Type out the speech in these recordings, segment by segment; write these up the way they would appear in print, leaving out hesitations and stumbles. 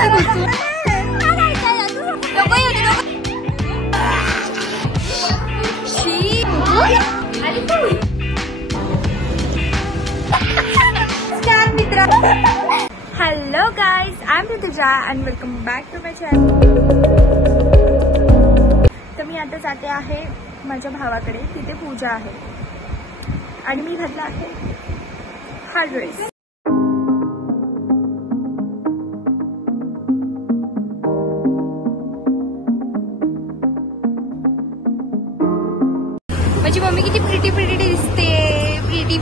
Hello guys, I'm Ritija and welcome back to my channel. तर मी आता जाते आहे माझ्या भावाकडे, तिथे पूजा आहे आणि मी घातला आहे हा ड्रेस. माझी मम्मी किती प्रिटी दिसते, प्रिटी.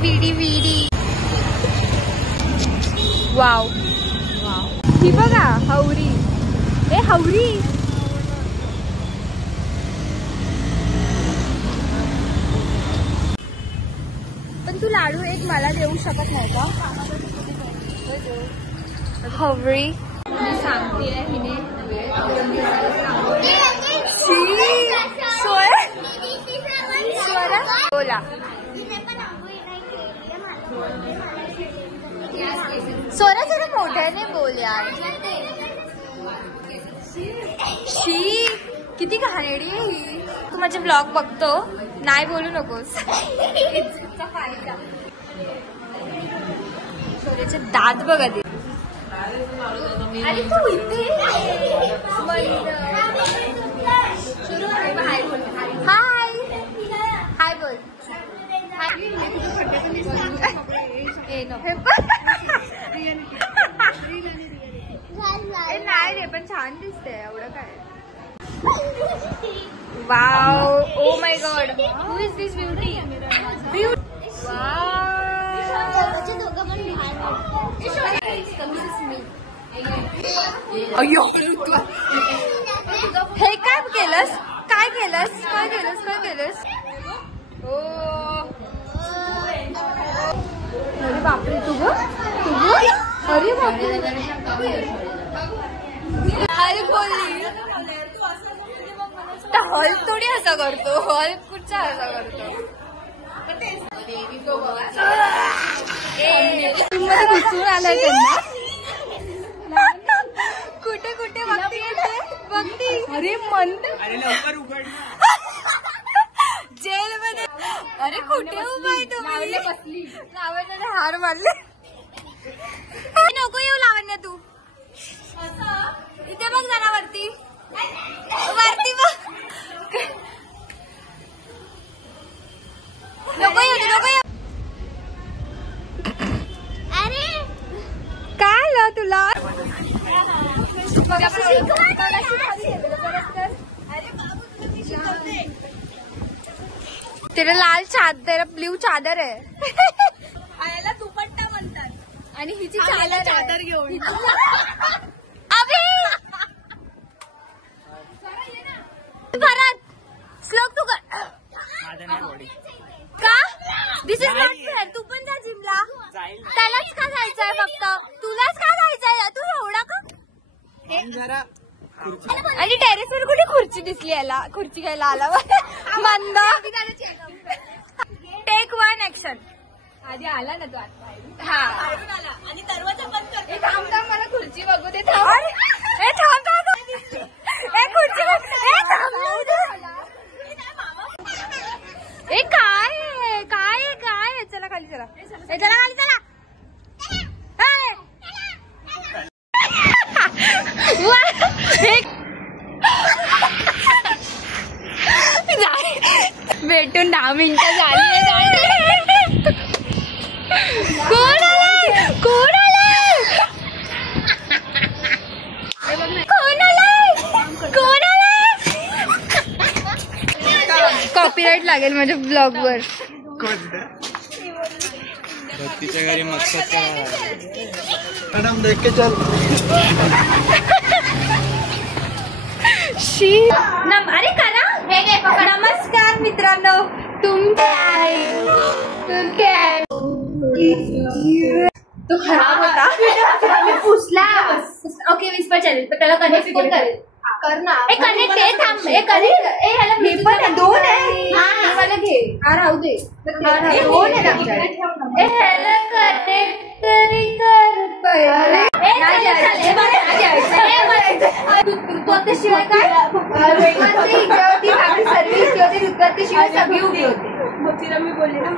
वाव ही बघा हवरी, ए हवरी. पण तू लाडू एक मला देऊ शकत नाही का? हवरी सांगते हिने बोला सोरा जरा मोठ्याने बोल यार. शी किती घाणेरडी आहे ही. तू माझे ब्लॉग बघतो, नाही बोलू नकोस. सोऱ्याचे दात बघा ते. अरे तू इथे हाय हाय बोल. नाही रे पण छान दिसते एवढं काय. Wow oh my God, who is this beauty. अय्यो हे काय केलंस. ओ अरे बापरे तू ग. अरे बापरे अरे बोलली तर हॉल थोडी असा करतो. हॉल कुठचा असा करतो. मध्ये घुसून आलाय त्यांना. कुठे बघती. अरे मंद जेल मध्ये. अरे कुठे उभाय तुम्ही. लावण्याने हार मारले. नको येऊ लावण्या तू. इथे बघ जरा वरती बघ. नको येऊ. अरे काय आलं तुला. तेरा लाल चादर, ब्ल्यू चादर आहे. आयाला दुपट्टा म्हणतात आणि हिची चादर घेऊन. अभि भरत श्लोक तू कर का. दिस इज नॉट फेअर. तू पण जा जिमला. त्यालाच का जायचंय फक्त. तुलाच का जायचंय. तू एवढा का. आणि टेरेसवर कुठे खुर्ची दिसली याला. खुर्ची घ्यायला आला मंद. Take 1 action. आधी आला ना तो आता. हा आला आणि दरवाजा बंद कर. थांब मला खुर्ची बघू दे. थांब खुर्ची बघ. काय चला खाली चला. भेटून 10 मिनिटं झाली. कोण आलाय. कॉपीराइट लागेल माझ्या ब्लॉग वर. तिच्या घरी मकसद मॅडम देख के चल. अरे करा हे घे पकड. नमस्कार मित्रांनो, तुमचे आहे तो खराब होता. पुसला. Okay whisper challenge. तर त्याला कनेक्ट कोण करेल. करना कनेक्ट आहे. थांब हे कनेक्ट. ह्याला मी पण 2 आहे. हा मला घे. राहू दे. 2 आहे आमच्याकडे. ह्याला कनेक्ट तरी कर. शिवाय काय हिच्यावरती भाकरी सर्विस होती ऋतुवरती शिवाय सगळी उभी होती. तिला मी बोलली ना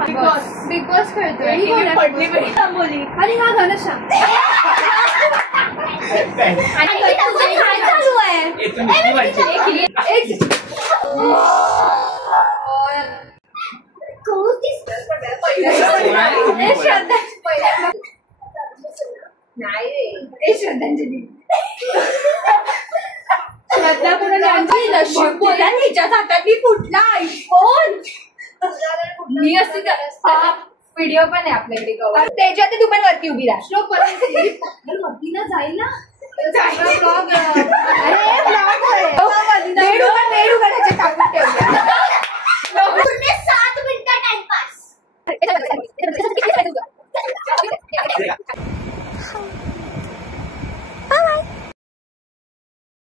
बिग बॉस खेळतोय पडली बोली आणि हा घनश्याम आणि काय चालू आहे. नाही श्रद्धांजली श्रद्धा पूर्ण नशीब बोला तिच्याच हातात मी फुटला आयफोन. मी असते व्हिडिओ पण आहे आपल्याकडे कवर त्याच्यात तू पण वरती उभी राहा. श्लोक वरती ना जाईल ना.